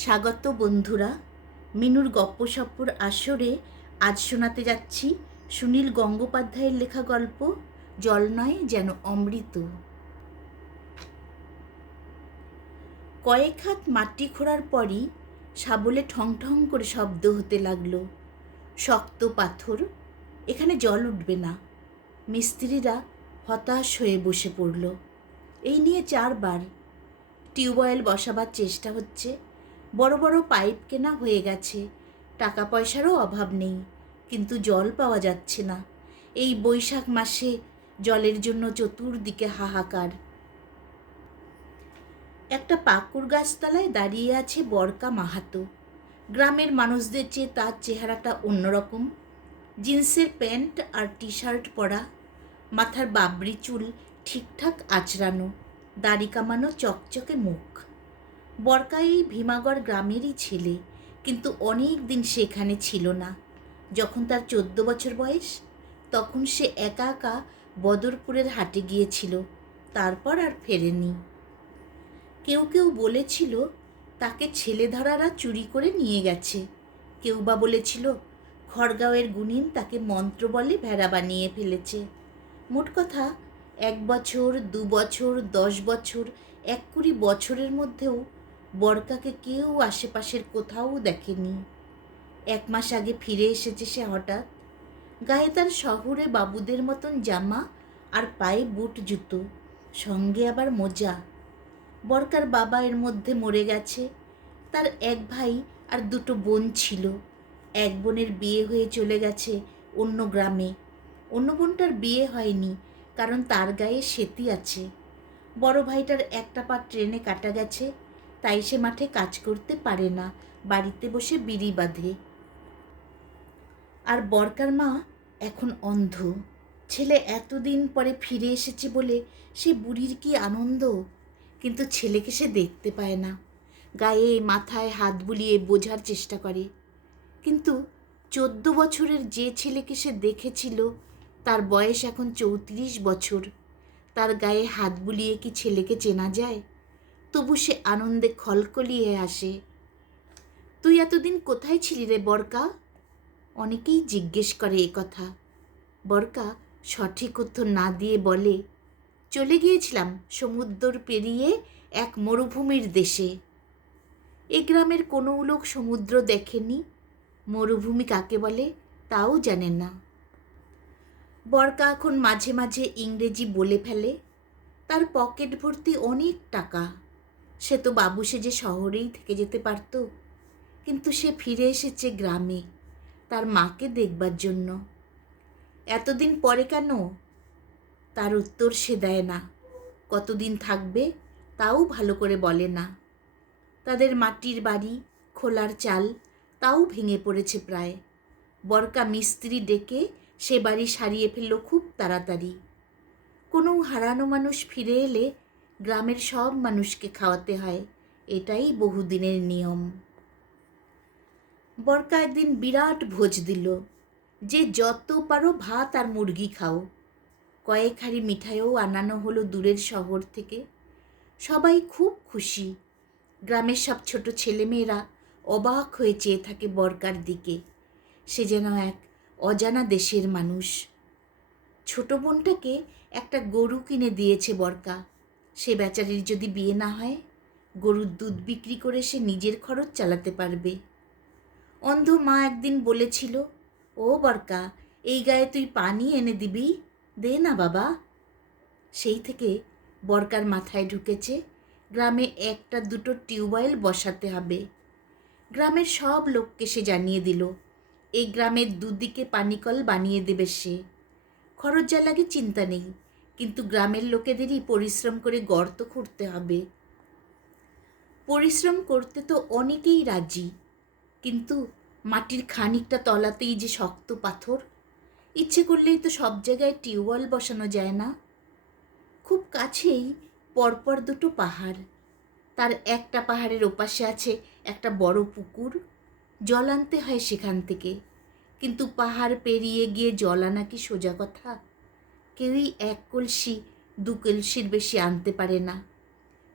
স্বাগত বন্ধুরা, মিনুর গপ্পসপ্পর আসরে আজ শোনাতে যাচ্ছি সুনীল গঙ্গোপাধ্যায়ের লেখা গল্প জল নয় যেন অমৃত। কয়েক হাত মাটি খোঁড়ার পরই শাবলে ঠং ঠং করে শব্দ হতে লাগলো। শক্ত পাথর, এখানে জল উঠবে না। মিস্ত্রিরা হতাশ হয়ে বসে পড়ল। এই নিয়ে 4 বার টিউবওয়েল বসাবার চেষ্টা হচ্ছে। বড় বড় পাইপ কেনা হয়ে গেছে, টাকা পয়সারও অভাব নেই, কিন্তু জল পাওয়া যাচ্ছে না। এই বৈশাখ মাসে জলের জন্য চতুর্দিকে হাহাকার। একটা পাকুড় গাছতলায় দাঁড়িয়ে আছে বরকা মাহাতো। গ্রামের মানুষদের চেয়ে তার চেহারাটা অন্যরকম। জিন্সের প্যান্ট আর টি শার্ট পরা, মাথার বাবরি চুল ঠিকঠাক আঁচড়ানো, দাড়ি কামানো চকচকে মুখ। বরকা এই ভীমাগড় গ্রামেরই ছেলে, কিন্তু অনেক দিন সেখানে ছিল না। যখন তার 14 বছর বয়স, তখন সে একা একা বদরপুরের হাটে গিয়েছিল, তারপর আর ফেরেনি। কেউ কেউ বলেছিল তাকে ছেলেধরারা চুরি করে নিয়ে গেছে। কেউ বা বলেছিল খড়গাঁওয়ের গুনিন তাকে মন্ত্র বলে ভেড়া বানিয়ে ফেলেছে। মোট কথা 1 বছর, 2 বছর, 10 বছর, 21 বছরের মধ্যেও বরকাকে কেউ আশেপাশের কোথাও দেখেনি। 1 মাস আগে ফিরে এসেছে সে হঠাৎ। গায়ে তার শহুরে বাবুদের মতন জামা আর পায়ে বুট জুতো, সঙ্গে আবার মোজা। বরকার বাবা এর মধ্যে মরে গেছে। তার 1 ভাই আর 2 বোন ছিল। এক বোনের বিয়ে হয়ে চলে গেছে অন্য গ্রামে। অন্য বোনটার বিয়ে হয়নি, কারণ তার গায়ে সেতি আছে। বড় ভাইটার একটা পা ট্রেনে কাটা গেছে, তাই সে মাঠে কাজ করতে পারে না, বাড়িতে বসে বিড়ি বাঁধে। আর বরকার মা এখন অন্ধ। ছেলে এতদিন পরে ফিরে এসেছে বলে সে বুড়ির কি আনন্দ, কিন্তু ছেলেকে সে দেখতে পায় না। গায়ে মাথায় হাত বুলিয়ে বোঝার চেষ্টা করে, কিন্তু 14 বছরের যে ছেলেকে সে দেখেছিল তার বয়স এখন 34 বছর। তার গায়ে হাত বুলিয়ে কি ছেলেকে চেনা যায়? তবু সে আনন্দে খলখলিয়ে আসে। তুই এতদিন কোথায় ছিলি রে বরকা? অনেকেই জিজ্ঞেস করে এ কথা। বরকা সঠিক উত্তর না দিয়ে বলে, চলে গিয়েছিলাম সমুদ্র পেরিয়ে এক মরুভূমির দেশে। এ গ্রামের কোনো লোক সমুদ্র দেখেনি, মরুভূমি কাকে বলে তাও জানে না। বরকা এখন মাঝে মাঝে ইংরেজি বলে ফেলে। তার পকেট ভর্তি অনেক টাকা। সে তো বাবু সেজে শহরেই থেকে যেতে পারত, কিন্তু সে ফিরে এসেছে গ্রামে তার মাকে দেখবার জন্য। এতদিন পরে কেন? তার উত্তর সে দেয় না। কতদিন থাকবে তাও ভালো করে বলে না। তাদের মাটির বাড়ি, খোলার চাল, তাও ভেঙে পড়েছে প্রায়। বরকা মিস্ত্রি ডেকে সে বাড়ি সারিয়ে ফেলল খুব তাড়াতাড়ি। কোনো হারানো মানুষ ফিরে এলে গ্রামের সব মানুষকে খাওয়াতে হয়, এটাই বহুদিনের নিয়ম। বরকা একদিন বিরাট ভোজ দিল, যে যত পারো ভাত আর মুরগি খাও। কয়েক হাঁড়ি মিঠাইও আনানো হলো দূরের শহর থেকে। সবাই খুব খুশি। গ্রামের সব ছোট ছেলেমেয়েরা অবাক হয়ে চেয়ে থাকে বরকার দিকে। সে যেন এক অজানা দেশের মানুষ। ছোট বোনটাকে একটা গরু কিনে দিয়েছে বরকা। সে বেচারির যদি বিয়ে না হয়, গরুর দুধ বিক্রি করে সে নিজের খরচ চালাতে পারবে। অন্ধ মা একদিন বলেছিল, ও বরকা, এই গায়ে তুই পানি এনে দিবি, দে না বাবা। সেই থেকে বরকার মাথায় ঢুকেছে গ্রামে 1-2 টিউবওয়েল বসাতে হবে। গ্রামের সব লোককে সে জানিয়ে দিল। এই গ্রামের দুদিকে পানিকল বানিয়ে দেবে সে। খরচ যা লাগে চিন্তা নেই, কিন্তু গ্রামের লোকেদেরই পরিশ্রম করে গর্ত খুঁড়তে হবে। পরিশ্রম করতে তো অনেকেই রাজি, কিন্তু মাটির খানিকটা তলাতেই যে শক্ত পাথর। ইচ্ছে করলেই তো সব জায়গায় টিউবওয়েল বসানো যায় না। খুব কাছেই পরপর 2 পাহাড়। তার একটা পাহাড়ের ওপাশে আছে একটা বড় পুকুর। জল আনতে হয় সেখান থেকে, কিন্তু পাহাড় পেরিয়ে গিয়ে জল আনা কি সোজা কথা? কেউই 1 কলসি 2 কলসির বেশি আনতে পারে না।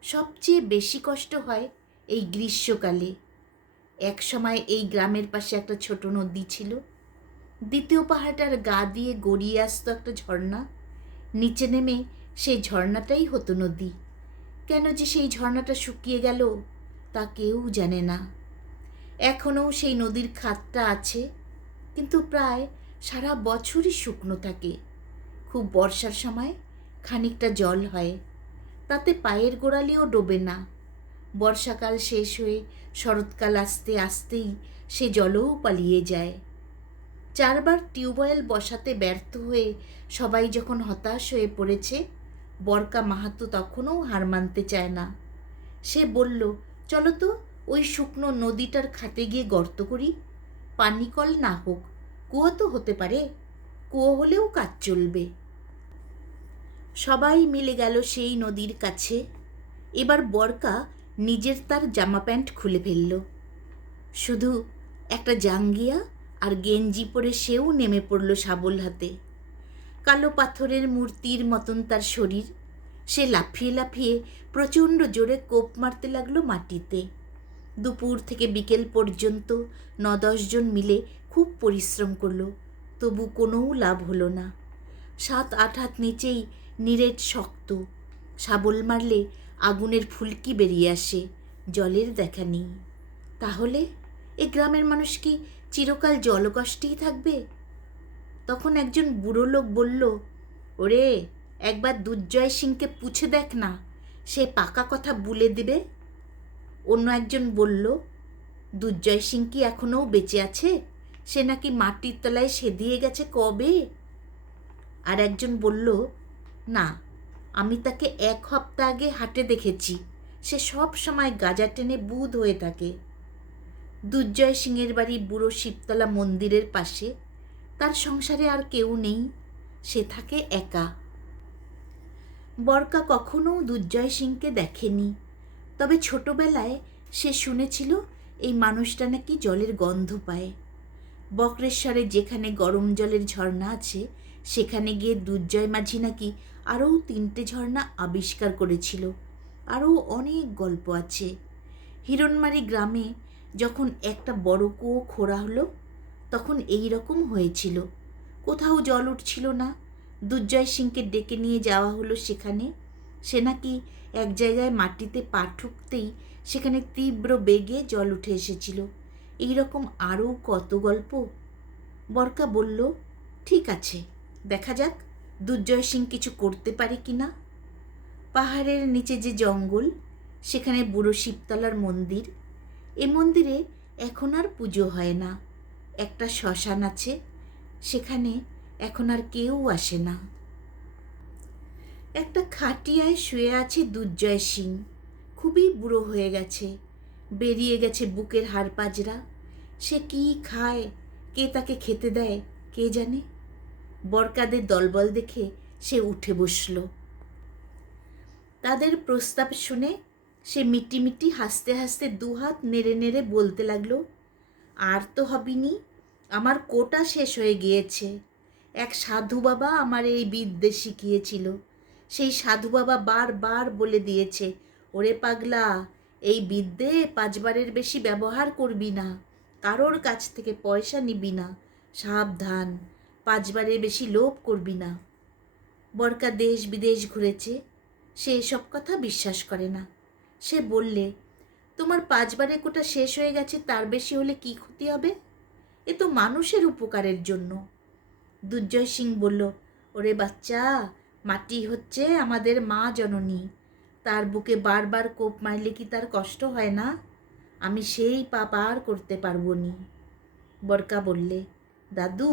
সবচেয়ে বেশি কষ্ট হয় এই গ্রীষ্মকালে। এক সময় এই গ্রামের পাশে একটা ছোট নদী ছিল। দ্বিতীয় পাহাড়টার গা দিয়ে গড়িয়ে আসতো একটা ঝর্ণা। নিচে নেমে সেই ঝর্ণাটাই হতো নদী। কেন যে সেই ঝর্ণাটা শুকিয়ে গেল তা কেউ জানে না। এখনও সেই নদীর খাতটা আছে, কিন্তু প্রায় সারা বছরই শুকনো থাকে। খুব বর্ষার সময় খানিকটা জল হয়, তাতে পায়ের গোড়ালিও ডোবে না। বর্ষাকাল শেষ হয়ে শরৎকাল আসতে আসতেই সে জলও পালিয়ে যায়। 4 বার টিউবওয়েল বসাতে ব্যর্থ হয়ে সবাই যখন হতাশ হয়ে পড়েছে, বরকা মাহাতো তখনও হার মানতে চায় না। সে বলল, চলো তো ওই শুকনো নদীটার খাতে গিয়ে গর্ত করি। পানিকল না হোক, কুয়ো তো হতে পারে, কুয়ো হলেও কাজ চলবে। সবাই মিলে গেল সেই নদীর কাছে। এবার বরকা নিজের তার জামা প্যান্ট খুলে ফেলল। শুধু একটা জাঙ্গিয়া আর গেঞ্জি পরে সেও নেমে পড়ল শাবল হাতে। কালো পাথরের মূর্তির মতন তার শরীর। সে লাফিয়ে লাফিয়ে প্রচণ্ড জোরে কোপ মারতে লাগলো মাটিতে। দুপুর থেকে বিকেল পর্যন্ত 9-10 জন মিলে খুব পরিশ্রম করলো, তবু কোনো লাভ হলো না। 7-8 হাত নিচেই নিরেট শক্ত। শাবল মারলে আগুনের ফুলকি বেরিয়ে আসে, জলের দেখা নেই। তাহলে এ গ্রামের মানুষ কি চিরকাল জলকষ্টেই থাকবে? তখন একজন বুড়ো লোক বলল, ওরে, একবার দুর্জয় সিংকে পুছে দেখ না, সে পাকা কথা বলে দেবে। অন্য একজন বলল, দুর্জয় সিং কি এখনও বেঁচে আছে? সে নাকি মাটির তলায় সেদিয়ে গেছে কবে। আর একজন বলল, না, আমি তাকে 1 হপ্তাহ আগে হাটে দেখেছি, সে সব সময় গাঁজা টেনে বুঁদ হয়ে থাকে। দুর্জয় সিংয়ের বাড়ি বুড়ো শিবতলা মন্দিরের পাশে। তার সংসারে আর কেউ নেই, সে থাকে একা। বরকা কখনো দুর্জয় সিংকে দেখেনি, তবে ছোটবেলায় সে শুনেছিল এই মানুষটা নাকি জলের গন্ধ পায়। বক্রেশ্বরে যেখানে গরম জলের ঝর্ণা আছে, সেখানে গিয়ে দুর্জয় মাঝি নাকি আরও 3টে ঝর্ণা আবিষ্কার করেছিল। আরও অনেক গল্প আছে। হিরণমারি গ্রামে যখন একটা বড় কুয়ো খোঁড়া হলো, তখন এই রকম হয়েছিল। কোথাও জল উঠছিল না। দুর্জয় সিংকে ডেকে নিয়ে যাওয়া হলো সেখানে। সে নাকি এক জায়গায় মাটিতে পা ঠুকতেই সেখানে তীব্র বেগে জল উঠে এসেছিল। এই রকম আরও কত গল্প। বরকা বলল, ঠিক আছে, দেখা যাক দুর্জয় সিং কিছু করতে পারে কি না। পাহাড়ের নিচে যে জঙ্গল, সেখানে বুড়ো শিবতলার মন্দির। এ মন্দিরে এখন আর পুজো হয় না। একটা শ্মশান আছে, সেখানে এখন আর কেউ আসে না। একটা খাটিয়ায় শুয়ে আছে দুর্জয় সিং। খুবই বুড়ো হয়ে গেছে, বেরিয়ে গেছে বুকের হাড় পাজরা। সে কি খায়, কে তাকে খেতে দেয় কে জানে। বরকাদের দলবল দেখে সে উঠে বসল। তাদের প্রস্তাব শুনে সে মিটিমিটি হাসতে হাসতে 2 হাত নেড়ে নেড়ে বলতে লাগলো, আর তো হবিনি, আমার কোটা শেষ হয়ে গিয়েছে। এক সাধু বাবা আমার এই বিদ্যে শিখিয়েছিল। সেই সাধু বাবা বারবার বলে দিয়েছে, ওরে পাগলা, এই বিদ্যে 5 বারের বেশি ব্যবহার করবি না, কারোর কাছ থেকে পয়সা নিবি না, সাবধান, 5 বারের বেশি লোভ করবি না। বরকা দেশ বিদেশ ঘুরেছে, সে এসব কথা বিশ্বাস করে না। সে বললে, তোমার 5 বারে কোটা শেষ হয়ে গেছে, তার বেশি হলে কি ক্ষতি হবে? এ তো মানুষের উপকারের জন্য। দুর্জয় সিং বলল, ওরে বাচ্চা, মাটি হচ্ছে আমাদের মা জননী, তার বুকে বারবার কোপ মারলে কি তার কষ্ট হয় না? আমি সেই পাপ আর করতে পারবো নি। বরকা বললে, দাদু,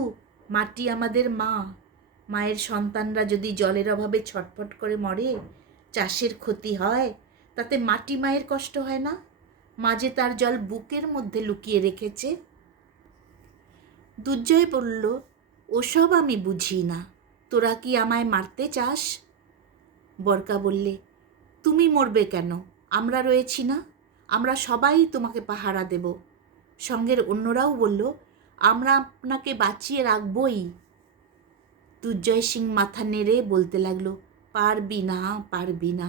মাটি আমাদের মা। মায়ের সন্তানরা যদি জলের অভাবে ছটফট করে মরে, চাষের ক্ষতি হয়, তাতে মাটি মায়ের কষ্ট হয় না? মা যে তার জল বুকের মধ্যে লুকিয়ে রেখেছে। দুর্জয় বলল, ওসব আমি বুঝি না, তোরা কি আমায় মারতে চাস? বরকা বললে, তুমি মরবে কেন? আমরা রয়েছি না, আমরা সবাই তোমাকে পাহারা দেব। সঙ্গের অন্যরাও বলল, আমরা আপনাকে বাঁচিয়ে রাখবই। দুর্জয় সিং মাথা নেড়ে বলতে লাগলো, পারবি না, পারবি না।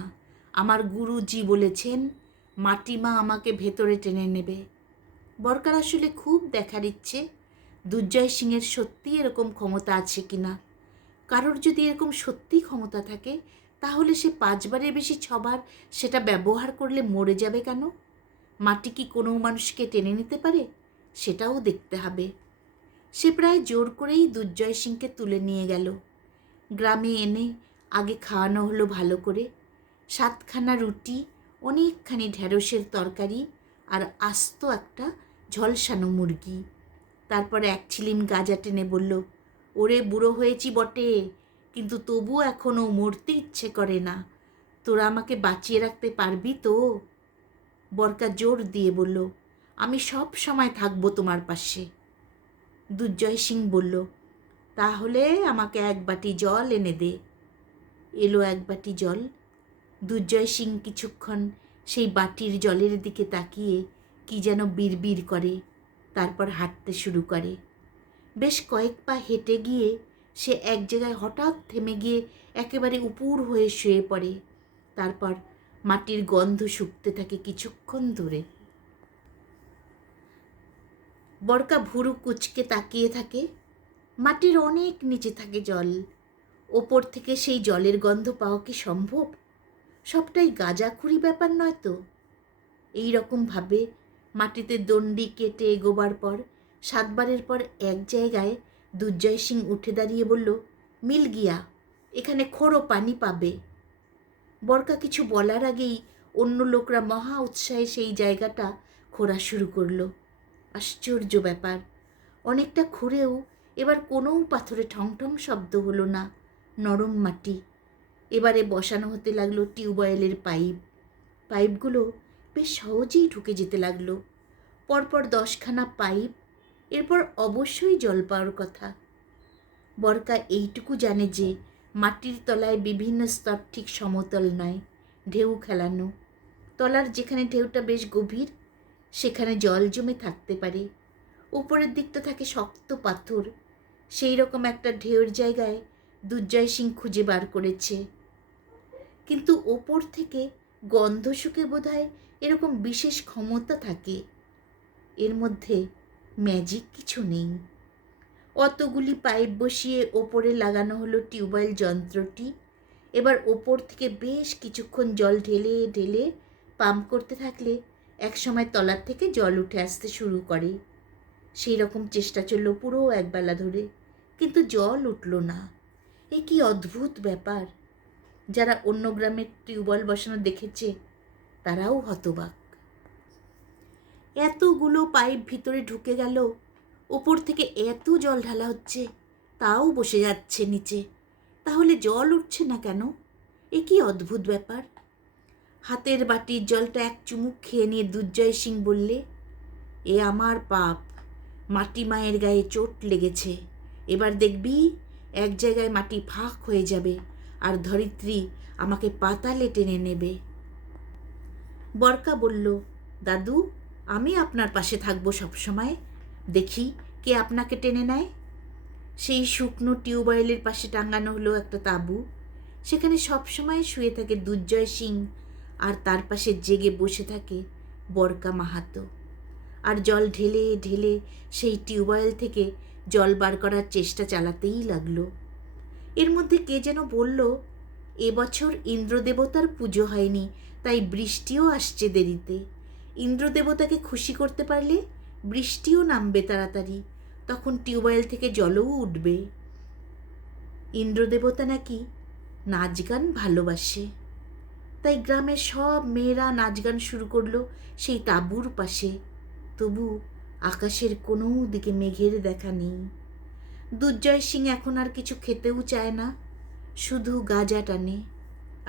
আমার গুরুজি বলেছেন, মাটিমা আমাকে ভেতরে টেনে নেবে। বরকার আসলে খুব দেখার ইচ্ছে দুর্জয় সিংয়ের সত্যি এরকম ক্ষমতা আছে কিনা। কারোর যদি এরকম সত্যি ক্ষমতা থাকে তাহলে সে 5বারের বেশি 6বার সেটা ব্যবহার করলে মরে যাবে কেন? মাটি কি কোনো মানুষকে টেনে নিতে পারে? সেটাও দেখতে হবে। সে প্রায় জোর করেই দুর্জয় সিংকে তুলে নিয়ে গেল। গ্রামে এনে আগে খাওয়ানো হলো ভালো করে, 7খানা রুটি, অনেকখানি ঢ্যাঁড়সের তরকারি আর আস্ত একটা ঝলসানো মুরগি। তারপর এক ছিলিম গাঁজা টেনে বলল, ওরে বুড়ো হয়েছি বটে, কিন্তু তবু এখনও মরতে ইচ্ছে করে না। তোরা আমাকে বাঁচিয়ে রাখতে পারবি তো? বরকা জোর দিয়ে বলল, আমি সব সময় থাকবো তোমার পাশে। দুর্জয় সিং বলল, তাহলে আমাকে 1 বাটি জল এনে দে। এলো 1 বাটি জল। দুর্জয় সিং কিছুক্ষণ সেই বাটির জলের দিকে তাকিয়ে কি যেন বিড়বিড় করে, তারপর হাঁটতে শুরু করে। বেশ কয়েক পা হেঁটে গিয়ে সে এক জায়গায় হঠাৎ থেমে গিয়ে একেবারে উপুর হয়ে শুয়ে পড়ে। তারপর মাটির গন্ধ শুকতে থাকে কিছুক্ষণ ধরে। বরকা ভুরু কুচকে তাকিয়ে থাকে। মাটির অনেক নিচে থাকে জল। ওপর থেকে সেই জলের গন্ধ পাওয়া কি সম্ভব? সবটাই গাঁজাখুরি ব্যাপার নয় তো? এই রকমভাবে মাটিতে দণ্ডি কেটে এগোবার পর 7বারের পর এক জায়গায় দুর্জয় সিং উঠে দাঁড়িয়ে বলল, মিল গিয়া, এখানে খোঁড়ো, পানি পাবে। বরকা কিছু বলার আগেই অন্য লোকরা মহা উৎসাহে সেই জায়গাটা খোঁড়া শুরু করলো। আশ্চর্য ব্যাপার, অনেকটা খুঁড়েও এবার কোনো পাথরে ঠং ঠং শব্দ হলো না। নরম মাটি। এবারে বসানো হতে লাগলো টিউবওয়েলের পাইপ। পাইপগুলো বেশ সহজেই ঢুকে যেতে লাগলো। পরপর 10খানা পাইপ। এরপর অবশ্যই জল পাওয়ার কথা। বরকা এইটুকু জানে যে মাটির তলায় বিভিন্ন স্তর ঠিক সমতল নয়, ঢেউ খেলানো। তলার যেখানে ঢেউটা বেশ গভীর সেখানে জল জমে থাকতে পারে। উপরের দিকটা থাকে শক্ত পাথর। সেই রকম একটা ঢেউর জায়গায় দুর্জয় সিং খুঁজে বার করেছে। কিন্তু ওপর থেকে গন্ধ শুকে বোধহয় এরকম বিশেষ ক্ষমতা থাকে। এর মধ্যে ম্যাজিক কিছু নেই। অতগুলি পাইপ বসিয়ে ওপরে লাগানো হলো টিউবওয়েল যন্ত্রটি। এবার ওপর থেকে বেশ কিছুক্ষণ জল ঢেলে ঢেলে পাম্প করতে থাকলে একসময় তলার থেকে জল উঠে আসতে শুরু করে। সেই রকম চেষ্টা চলল পুরো একবেলা ধরে, কিন্তু জল উঠল না। এ কি অদ্ভুত ব্যাপার! যারা অন্য গ্রামের টিউবওয়েল বসানো দেখেছে তারাও হতবাক। এতগুলো পাইপ ভিতরে ঢুকে গেল, ওপর থেকে এত জল ঢালা হচ্ছে, তাও বসে যাচ্ছে নিচে। তাহলে জল উঠছে না কেন? এ কি অদ্ভুত ব্যাপার! হাতের বাটির জলটা এক চুমুক খেয়ে নিয়ে দুর্জয় সিং বললে, এ আমার পাপ, মাটি মায়ের গায়ে চোট লেগেছে। এবার দেখবি এক জায়গায় মাটি ফাঁক হয়ে যাবে আর ধরিত্রী আমাকে পাতালে টেনে নেবে। বরকা বলল, দাদু, আমি আপনার পাশে থাকবো সবসময়। দেখি কে আপনাকে টেনে নেয়। সেই শুকনো টিউবওয়েলের পাশে টাঙানো হলো একটা তাঁবু। সেখানে সবসময় শুয়ে থাকে দুর্জয় সিং, আর তার পাশে জেগে বসে থাকে বরকা মাহাতো। আর জল ঢেলে ঢেলে সেই টিউবওয়েল থেকে জল বার করার চেষ্টা চালাতেই লাগলো। এর মধ্যে কে যেন বলল, এবছর ইন্দ্রদেবতার পুজো হয়নি, তাই বৃষ্টিও আসছে দেরিতে। ইন্দ্রদেবতাকে খুশি করতে পারলে বৃষ্টিও নামবে তাড়াতাড়ি, তখন টিউবওয়েল থেকে জলও উঠবে। ইন্দ্রদেবতা নাকি নাচ গান ভালোবাসে, তাই গ্রামের সব মেয়েরা নাচ গান শুরু করলো সেই তাঁবুর পাশে। তবু আকাশের কোনো দিকে মেঘের দেখা নেই। দুর্জয় সিং এখন আর কিছু খেতেও চায় না, শুধু গাঁজা টানে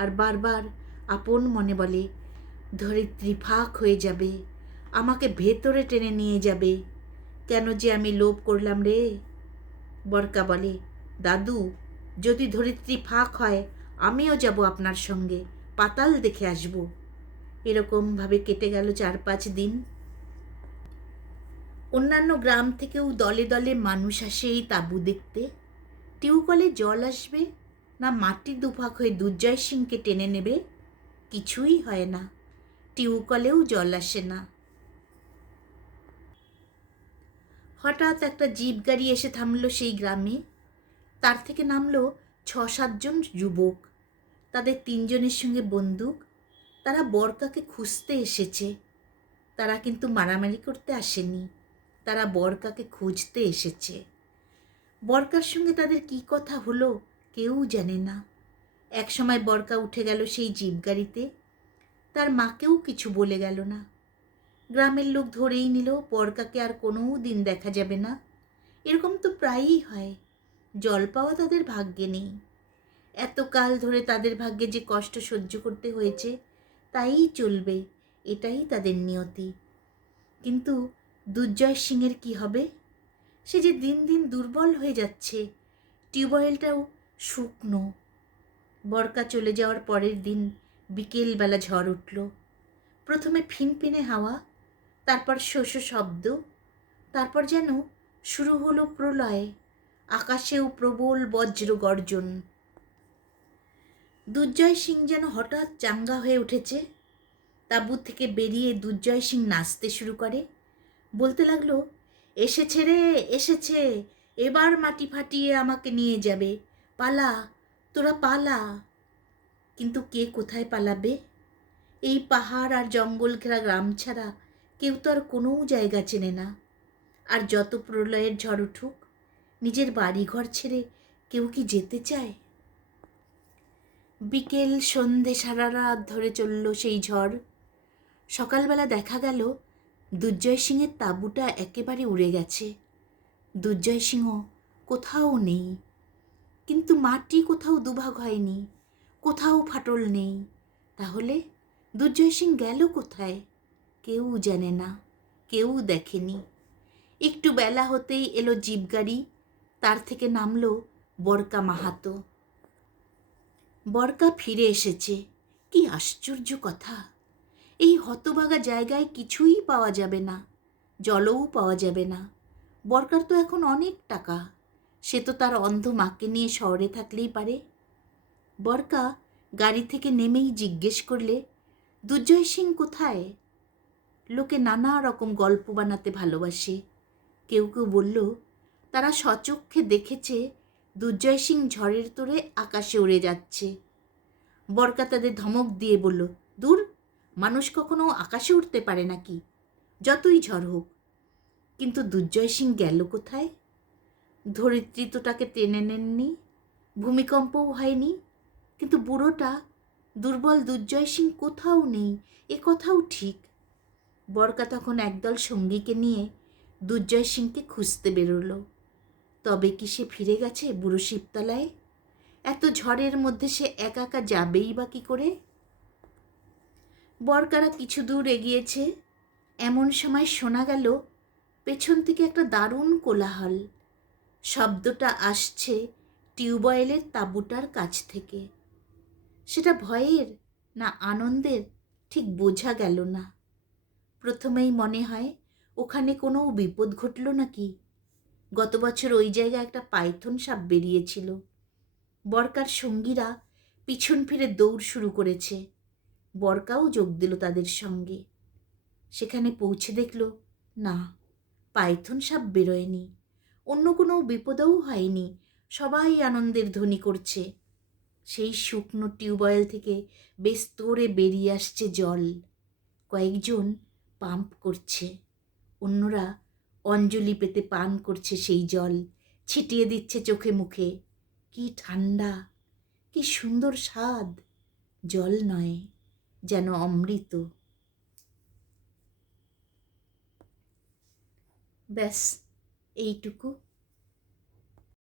আর বারবার আপন মনে বলে, ধরিত্রী ফাঁক হয়ে যাবে, আমাকে ভেতরে টেনে নিয়ে যাবে। কেন যে আমি লোভ করলাম রে। বরকা বলে, দাদু, যদি ধরিত্রী ফাঁক হয় আমিও যাব আপনার সঙ্গে, পাতাল দেখে আসব। এরকমভাবে কেটে গেল 4-5 দিন। অন্যান্য গ্রাম থেকেও দলে দলে মানুষ আসে এই তাঁবু দেখতে। টিউকলে জল আসবে না মাটি দুভাগ হয়ে দুর্জয় সিংকে টেনে নেবে, কিছুই হয় না। টিউকলেও জল আসে না। হঠাৎ একটা জিপ গাড়ি এসে থামলো সেই গ্রামে। তার থেকে নামলো 6-7 জন যুবক। তাদের 3 জনের সঙ্গে বন্দুক। তারা বরকাকে খুঁজতে এসেছে। তারা কিন্তু মারামারি করতে আসেনি, তারা বরকাকে খুঁজতে এসেছে। বরকার সঙ্গে তাদের কি কথা হলো কেউ জানে না। একসময় বরকা উঠে গেল সেই জিপ গাড়িতে, তার মাকেও কিছু বলে গেল না। গ্রামের লোক ধরেই নিল বরকাকে আর কোনো দিন দেখা যাবে না। এরকম তো প্রায়ই হয়, জল পাওয়া তাদের ভাগ্যে নেই। এতকাল ধরে তাদের ভাগ্যে যে কষ্ট সহ্য করতে হয়েছে তাই চলবে, এটাই তাদের নিয়তি। কিন্তু দুর্জয় সিংয়ের কি হবে? সে যে দিন দিন দুর্বল হয়ে যাচ্ছে, টিউবওয়েলটাও শুকনো। বরকা চলে যাওয়ার পরের দিন বিকেলবেলা ঝড় উঠল। প্রথমে ফিনফিনে হাওয়া, তারপর শো শো শব্দ, তারপর যেন শুরু হলো প্রলয়। আকাশেও প্রবল বজ্র গর্জন। দুর্জয় সিং যেন হঠাৎ চাঙ্গা হয়ে উঠেছে। তাঁবু থেকে বেরিয়ে দুর্জয় সিং নাচতে শুরু করে। বলতে লাগলো, এসেছে রে এসেছে, এবার মাটি ফাটিয়ে আমাকে নিয়ে যাবে, পালা তোরা পালা। কিন্তু কে কোথায় পালাবে? এই পাহাড় আর জঙ্গল ঘেরা গ্রাম ছাড়া কেউ তো আর কোনো জায়গা চেনে না। আর যত প্রলয়ের ঝড় উঠুক, নিজের বাড়িঘর ছেড়ে কেউ কি যেতে চায়? বিকেল সন্ধে সারা রাত ধরে চলল সেই ঝড়। সকালবেলা দেখা গেল দুর্জয় সিংয়ের তাঁবুটা একেবারে উড়ে গেছে। দুর্জয় সিংহ কোথাও নেই। কিন্তু মাটি কোথাও দুভাগ হয়নি, কোথাও ফাটল নেই। তাহলে দুর্জয় সিং গেল কোথায়? কেউ জানে না, কেউ দেখেনি। একটু বেলা হতেই এলো জিপ গাড়ি, তার থেকে নামলো বরকা মাহাতো। বরকা ফিরে এসেছে, কি আশ্চর্য কথা! এই হতভাগা জায়গায় কিছুই পাওয়া যাবে না, জলও পাওয়া যাবে না। বরকার তো এখন অনেক টাকা, সে তো তার অন্ধ মাকে নিয়ে শহরে থাকলেই পারে। বরকা গাড়ি থেকে নেমেই জিজ্ঞেস করলে, দুর্জয় সিং কোথায়? লোকে নানা রকম গল্প বানাতে ভালোবাসে। কেউ কেউ বলল তারা স্বচক্ষে দেখেছে দুর্জয় সিং ঝড়ের তোড়ে আকাশে উড়ে যাচ্ছে। বরকা তাদের ধমক দিয়ে বলল, দূর, মানুষ কখনো আকাশে উঠতে পারে নাকি, যতই ঝড় হোক। কিন্তু দুর্জয় সিং গেল কোথায়? ধরিত্রী তো তাকে টেনে নেননি, ভূমিকম্পও হয়নি। কিন্তু বুড়োটা দুর্বল দুর্জয় সিং কোথাও নেই, এ কথাও ঠিক। বরকা তখন একদল সঙ্গীকে নিয়ে দুর্জয় সিংকে খুঁজতে বেরোলো। তবে কি সে ফিরে গেছে বুড়ো শিবতলায়? এত ঝড়ের মধ্যে সে একা একা যাবেই বা কী করে? বরকারা কিছু দূর এগিয়েছে, এমন সময় শোনা গেল পেছন থেকে একটা দারুণ কোলাহল। শব্দটা আসছে টিউবওয়েলের তাঁবুটার কাছ থেকে। সেটা ভয়ের না আনন্দের ঠিক বোঝা গেল না। প্রথমেই মনে হয় ওখানে কোনো বিপদ ঘটল নাকি। গত বছর ওই জায়গায় একটা পাইথন সাপ বেরিয়েছিল। বরকার সঙ্গীরা পিছন ফিরে দৌড় শুরু করেছে। বরকাও যোগ দিল তাদের সঙ্গে। সেখানে পৌঁছে দেখল, না, পাইথন সাপ বেরোয়নি, অন্য কোনো বিপদও হয়নি। সবাই আনন্দের ধ্বনি করছে। সেই শুকনো টিউবওয়েল থেকে বেশ তোড়ে বেরিয়ে আসছে জল। কয়েকজন পাম্প করছে, অন্যরা অঞ্জলি পেতে পান করছে সেই জল, ছিটিয়ে দিচ্ছে চোখে মুখে। কি ঠান্ডা, কি সুন্দর স্বাদ! জল নয়, যেন অমৃত। ব্যাস এইটুকু।